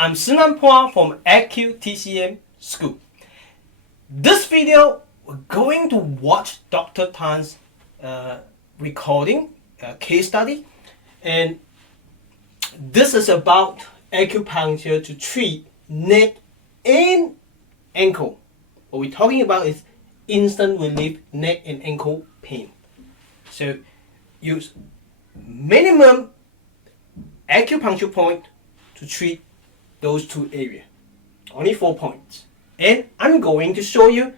I'm Szenan-Balance from Acupuncture School. This video, we're going to watch Dr. Tan's recording, case study, and this is about acupuncture to treat neck and ankle. What we're talking about is instant relief neck and ankle pain. So use minimum acupuncture point to treat those two areas. Only 4 points. And I'm going to show you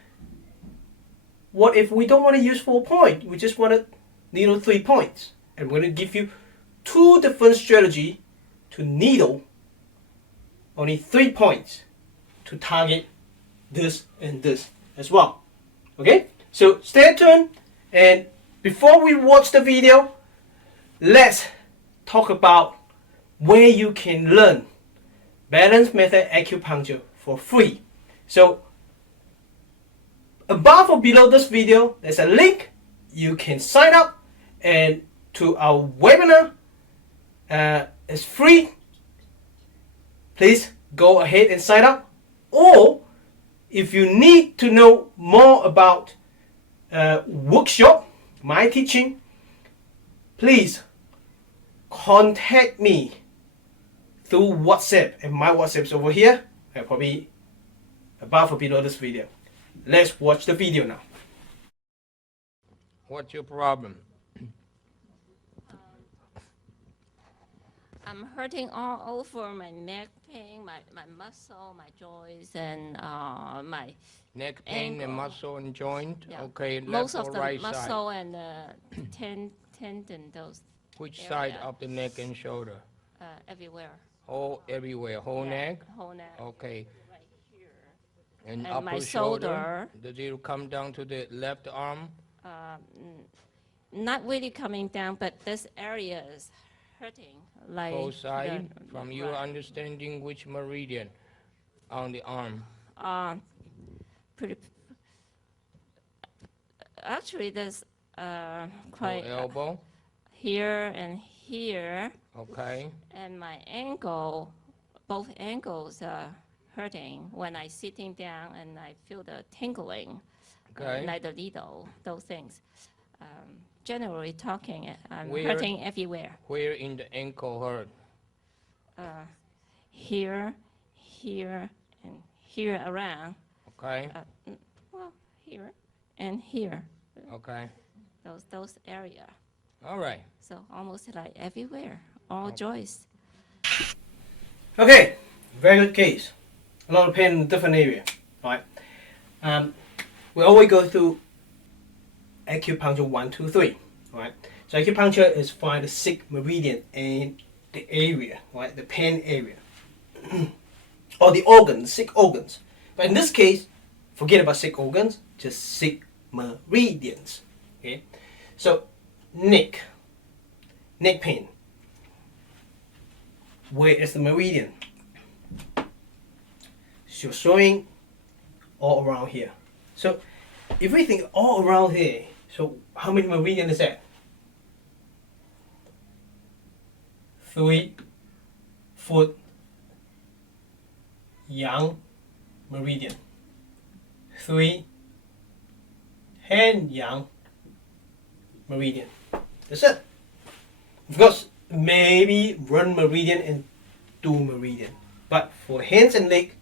what if we don't want to use 4 points. We just want to needle 3 points. And I'm going to give you 2 different strategies to needle only 3 points to target this and this as well. Okay? So stay tuned, and before we watch the video, let's talk about where you can learn balance method acupuncture for free. So above or below this video, there's a link. You can sign up and to our webinar. It's free. Please go ahead and sign up. Or if you need to know more about workshop, my teaching, please contact me through WhatsApp, and my WhatsApp is over here, probably above or below this video. Let's watch the video now. What's your problem? I'm hurting all over my neck pain, my muscle, my joints, and my Neck pain ankle. and muscle and joint? Yeah. Okay, most left of or the right muscle side? and tendon, those Which area. side of the neck and shoulder? everywhere. Everywhere, whole Yeah, neck? whole neck. Okay. Right here. And And upper my shoulder? shoulder. Does it come down to the left arm? Not really coming down, but this area is hurting. Like Both sides? the- From your right. understanding, which meridian on the arm? Pretty. Actually, there's quite Elbow? here and here, Okay. and my ankle, both ankles are hurting when I sitting down, and I feel the tingling, Okay. like the needle, those things. Generally talking, I'm Where- hurting everywhere. Where in the ankle hurt? Here, here, and here around. Okay. Well, here and here, Okay. those area. All right. So almost like everywhere, all joints. Okay, very good case. A lot of pain in different area, right? We always go through acupuncture 1, 2, 3, right? So acupuncture is find the 6 meridian and the area, right? The pain area, or the organs, 6 organs. But in this case, forget about 6 organs, just 6 meridians. Okay, so neck pain. Where is the meridian? So showing all around here. So if we think all around here, so how many meridian is that? 3 foot yang meridian. 3 hand yang meridian. That's it. Of course, maybe 1 meridian and 2 meridian. But for hands and leg,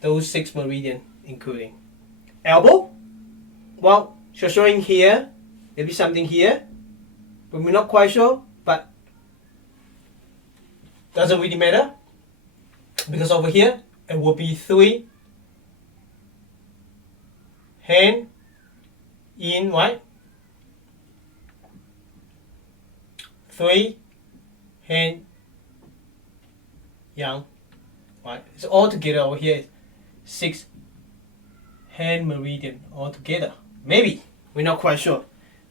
those 6 meridian including. Elbow, well, so showing here, maybe something here, but we're not quite sure, but doesn't really matter, because over here, it will be 3 hand in, right? 3 hand yang, right? So all together over here, 6 hand meridian all together. Maybe, we're not quite sure.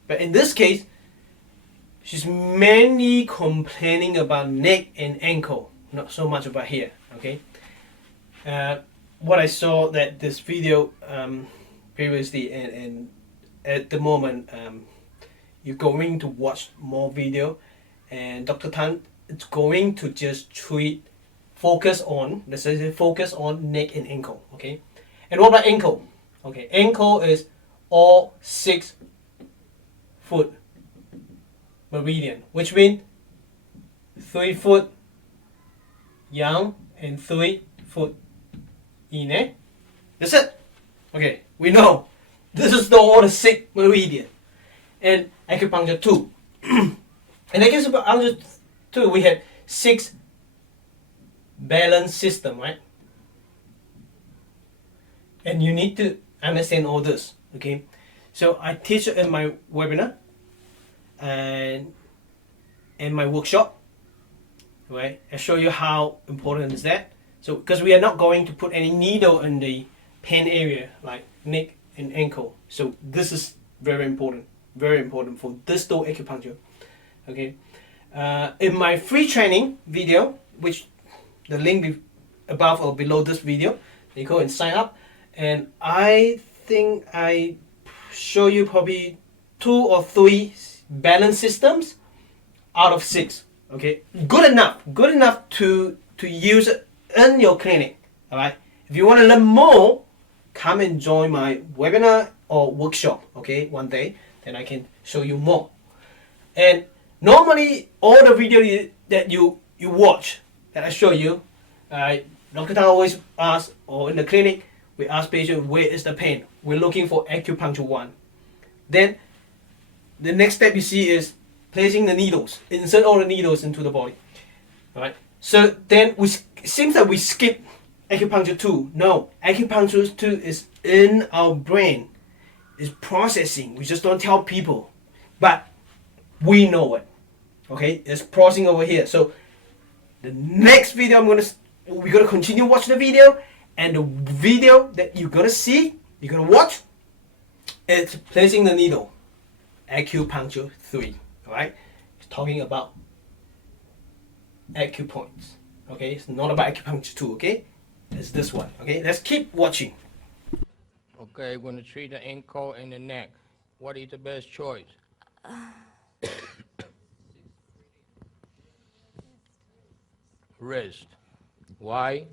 But in this case, she's mainly complaining about neck and ankle, not so much about here, okay? What I saw that this video previously, and at the moment, you're going to watch more video, and Dr. Tan is going to just treat focus on, let's say focus on neck and ankle, okay? And what about ankle? Okay, ankle is all 6 foot meridian, which means 3 foot yang and 3 foot yin, eh? That's it. Okay, we know this is all the 6 meridian. And acupuncture 2. And acupuncture 2, we have 6 balance system, right? And you need to understand all this, okay? So I teach in my webinar and in my workshop, right? I show you how important is that. So because we are not going to put any needle in the pain area like neck and ankle. So this is very important for distal acupuncture, okay? In my free training video, which the link above or below this video, you go and sign up, and I think I show you probably 2 or 3 balance systems out of 6. Okay, good enough to use it in your clinic. All right. If you want to learn more, come and join my webinar or workshop. Okay, one day, then I can show you more. And normally, all the video that you watch that I show you, Dr. Tan always asks, or in the clinic, we ask patients where is the pain. We're looking for Acupuncture-1. Then the next step you see is placing the needles, insert all the needles into the body. Alright. So then seems that we skip Acupuncture 2. No, Acupuncture 2 is in our brain. It's processing. We just don't tell people. But we know it. Okay? It's processing over here. So the next video we're gonna continue watching the video, and the video that you're gonna watch, it's placing the needle. Acupuncture 3. Alright? It's talking about acupoints. Okay? It's not about acupuncture 2, okay? It's this one. Okay? Let's keep watching. Okay, we're going to treat the ankle and the neck. What is the best choice? Wrist. Why?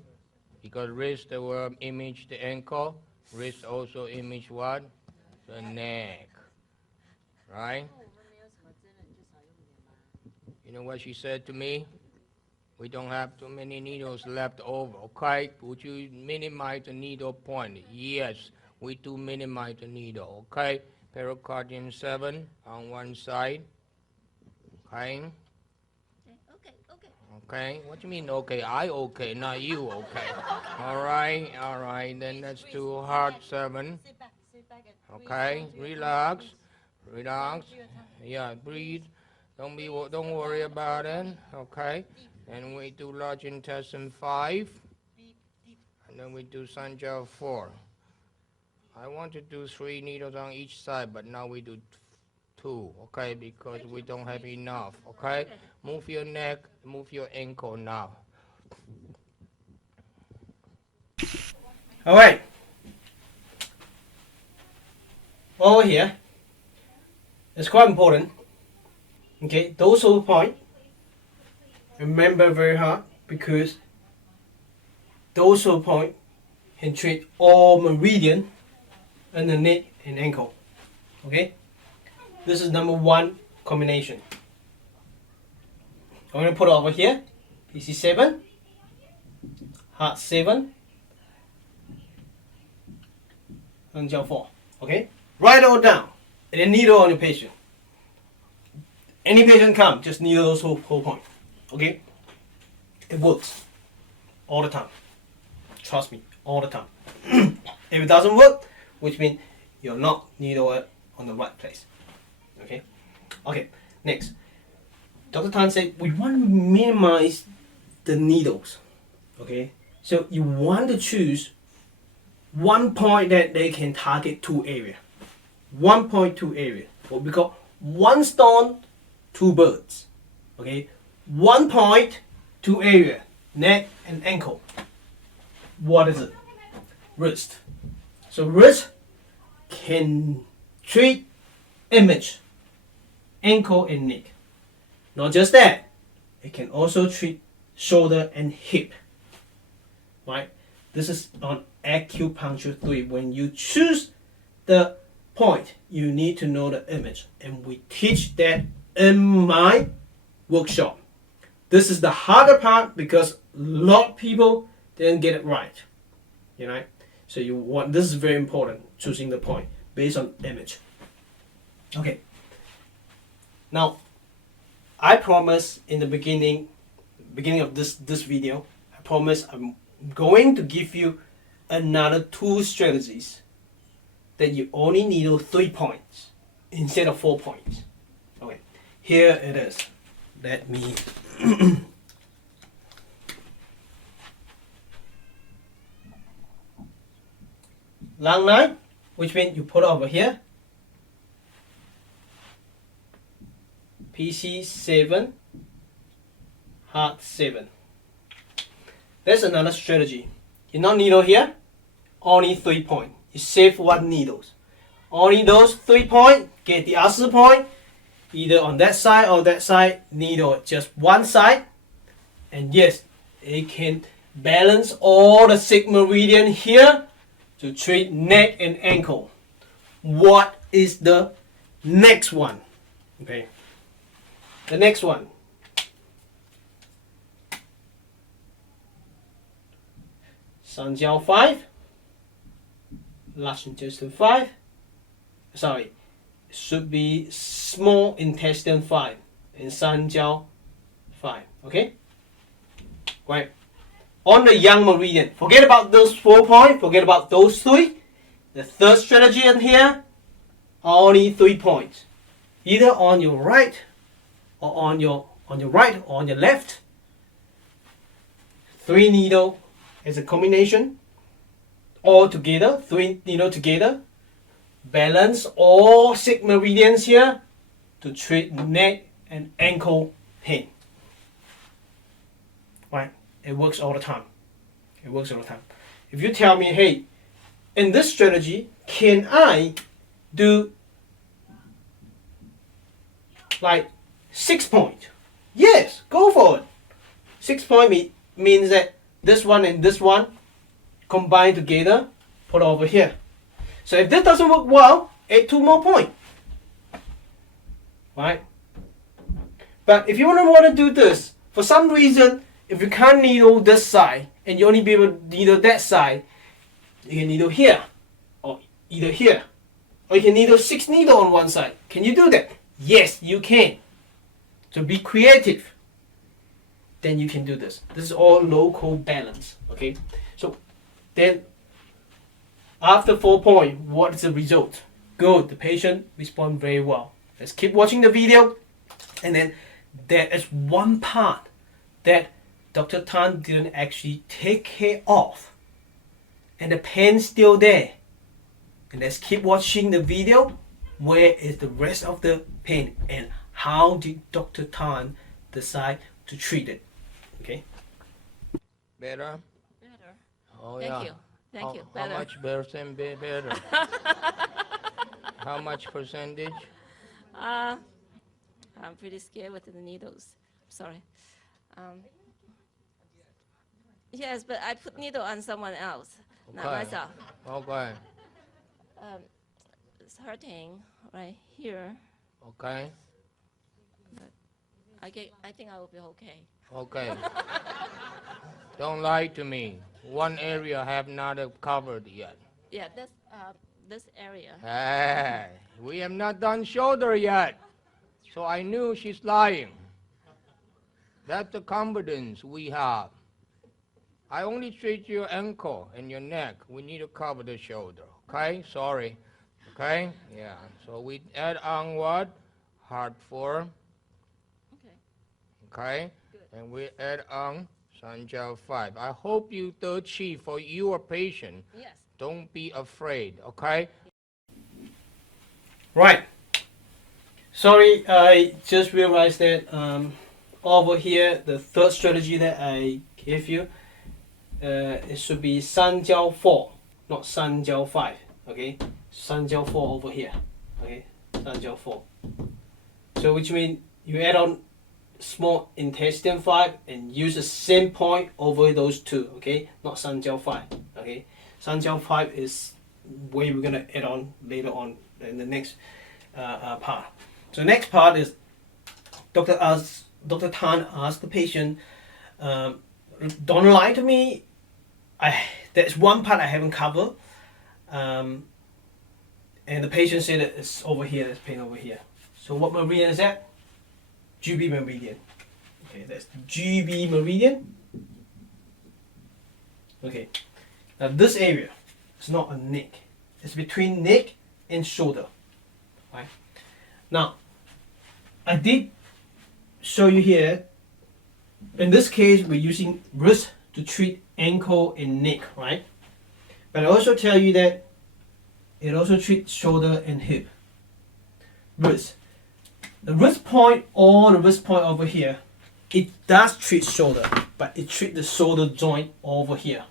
Because wrist will image the ankle. Wrist also image what? The neck. Right? You know what she said to me? We don't have too many needles left over, okay? Would you minimize the needle point? Yes, we do minimize the needle, okay? Pericardium 7 on one side, okay? Okay, what do you mean okay? I okay, not you okay. All right, then let's do heart 7. Okay, relax. Yeah, breathe. Don't worry about it, okay? And we do large intestine 5. And then we do Sanjiao 4. I want to do 3 needles on each side, but now we do 2, okay? Because we don't have enough, okay? Move your neck, move your ankle now. All right. Over here, it's quite important. Okay, dorsal point. Remember very hard, because dorsal point can treat all meridian in the neck and ankle. Okay, this is number 1 combination. I'm going to put it over here. PC 7, heart 7, and Jiao 4. Okay, write it all down and then needle on your patient. Any patient come, just needle those whole point. Okay, it works all the time. Trust me, all the time. If it doesn't work, which means you're not needle it on the right place. Okay. Okay. Next, Dr. Tan said we want to minimize the needles. Okay. So you want to choose one point that they can target 2 area. 1.2 area. What we call 1 stone, 2 birds. Okay. 1 point, 2 area. Neck and ankle. What is it? Wrist. So wrist can treat image, ankle and neck. Not just that, it can also treat shoulder and hip. right? This is on acupuncture 3. When you choose the point, you need to know the image, and we teach that in my workshop. This is the harder part because a lot of people didn't get it right. You know, so you want, this is very important, choosing the point based on image. Okay. Now, I promise in the beginning of this video, I promise I'm going to give you another 2 strategies that you only need 3 points instead of 4 points. Okay, here it is. Let me long line, which means you put it over here. PC 7, heart 7. That's another strategy. You not needle here, only 3 points. You save 1 needles. Only those 3 points, get the other point, either on that side or that side, needle just one side. And yes, it can balance all the 6 meridian here to treat neck and ankle. What is the next one? Okay. The next one. Szenan-Balance 5. Large intestine 5. Sorry, it should be small intestine 5 and Szenan-Balance 5. Okay? Right. On the young meridian, forget about those 4 points, forget about those 3. The third strategy in here, only 3 points. Either on your right or on your right or on your left. 3 needle as a combination. All together, 3 needle together. Balance all 6 meridians here to treat neck and ankle pain. Right? It works all the time. It works all the time. If you tell me, hey, in this strategy, can I do like 6 points? Yes, go for it. 6 point means that this one and this one combined together, put over here. So if this doesn't work well, add 2 more points. Right? But if you want to do this, for some reason, if you can't needle this side and you only be able to needle that side, you can needle here or either here. Or you can needle 6 needles on one side. Can you do that? Yes, you can. So be creative. Then you can do this. This is all local balance. Okay? So then after 4 points, what is the result? Good. The patient responds very well. Let's keep watching the video. And then there is one part that Dr. Tan didn't actually take care of. And the pain's still there. And let's keep watching the video. Where is the rest of the pain? And how did Dr. Tan decide to treat it? Okay. Better? Better. Oh, Thank yeah. you. Thank you. How Better. much percent better? How much percentage? I'm pretty scared with the needles. Sorry. Yes, but I put needle on someone else, not Okay. myself. Okay. It's hurting right here. Okay. I think I will be okay. Okay. Don't lie to me. One area have not covered yet. Yeah, that's this area. Hey, we have not done shoulder yet. So I knew she's lying. That's the confidence we have. I only treat your ankle and your neck. We need to cover the shoulder. Okay? Sorry. Okay? Yeah. So we add on what? Heart 4. Okay. Okay? Good. And we add on Szenan-Balance 5. I hope you third chief for your patient. Yes. Don't be afraid. Okay? Right. Sorry, I just realized that over here, the third strategy that I gave you, it should be Szenan-Balance 4, not Szenan-Balance 5. Okay? Szenan-Balance 4 over here. Okay? Szenan-Balance 4. So which means you add on small intestine 5 and use the same point over those two, okay? Not 三焦5, okay? 三焦5 is where we're gonna add on later on in the next part. So next part is Dr. Tan asked the patient, don't lie to me, there's one part I haven't covered, and the patient said that it's over here, there's pain over here. So what meridian is that? GB meridian. Okay, that's GB meridian. Okay, now this area is not a neck. It's between neck and shoulder. Right? Now, I did show you here, in this case we're using wrist to treat ankle and neck, right? But I also tell you that it also treats shoulder and hip. Wrist. The wrist point or the wrist point over here, it does treat shoulder, but it treats the shoulder joint over here.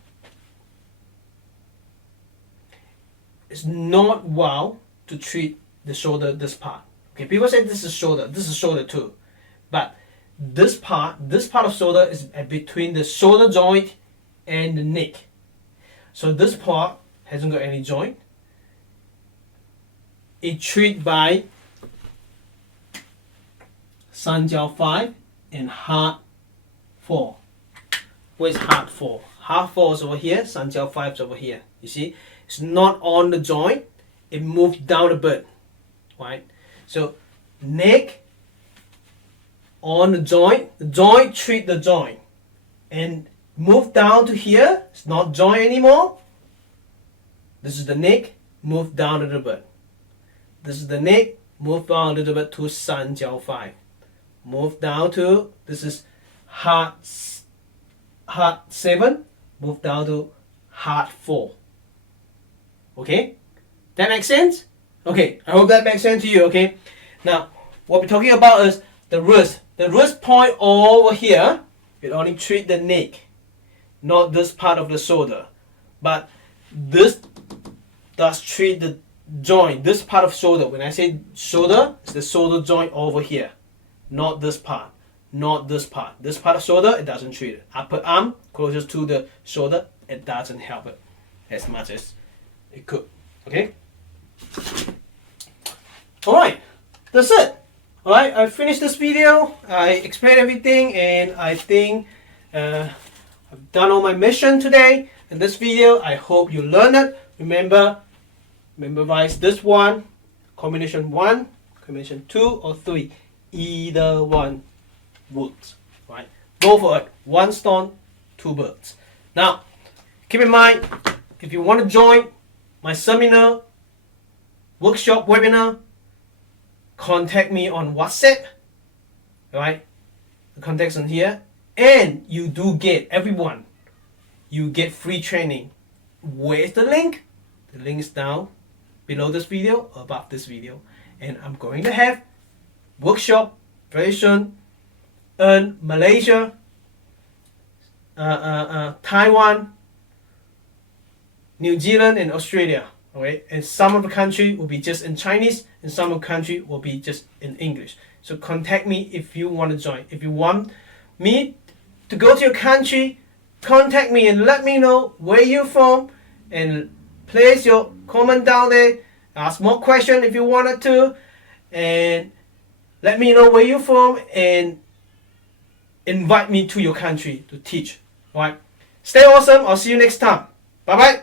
It's not well to treat the shoulder, this part. Okay, people say this is shoulder too. But this part of shoulder is between the shoulder joint and the neck. So this part hasn't got any joint. It treated by 三焦5 and heart 4. Where's heart 4? Heart 4 is over here, 三焦5 is over here. You see, it's not on the joint, it moved down a bit, right? So neck on the joint treat the joint, and move down to here, it's not joint anymore. This is the neck, move down a little bit. This is the neck, move down a little bit to 三焦5. Move down to, this is heart 7, move down to heart 4. Okay? That makes sense? Okay, I hope that makes sense to you, okay? Now, what we're talking about is the wrist. The wrist point over here, it only treat the neck, not this part of the shoulder. But this does treat the joint, this part of shoulder. When I say shoulder, it's the shoulder joint over here. Not this part, not this part. This part of shoulder, it doesn't treat it. Upper arm, closest to the shoulder, it doesn't help it as much as it could. Okay? Alright, that's it. Alright, I finished this video. I explained everything, and I think I've done all my mission today in this video. I hope you learned it. Remember, memorize this one, combination 1, combination 2 or 3. Either one works, right? Go for it. One stone, two birds. Now, keep in mind, if you want to join my seminar, workshop, webinar, contact me on WhatsApp, right? The contact's on here, and you do get, everyone, you get free training. Where's the link? The link is down below this video, above this video, and I'm going to have workshop very soon in Malaysia, Taiwan, New Zealand, and Australia. Okay, and some of the country will be just in Chinese, and some of the country will be just in English. So contact me if you want to join. If you want me to go to your country, contact me and let me know where you're from, and place your comment down there. Ask more questions if you wanted to, and let me know where you're from, and invite me to your country to teach. Alright? Stay awesome. I'll see you next time. Bye bye.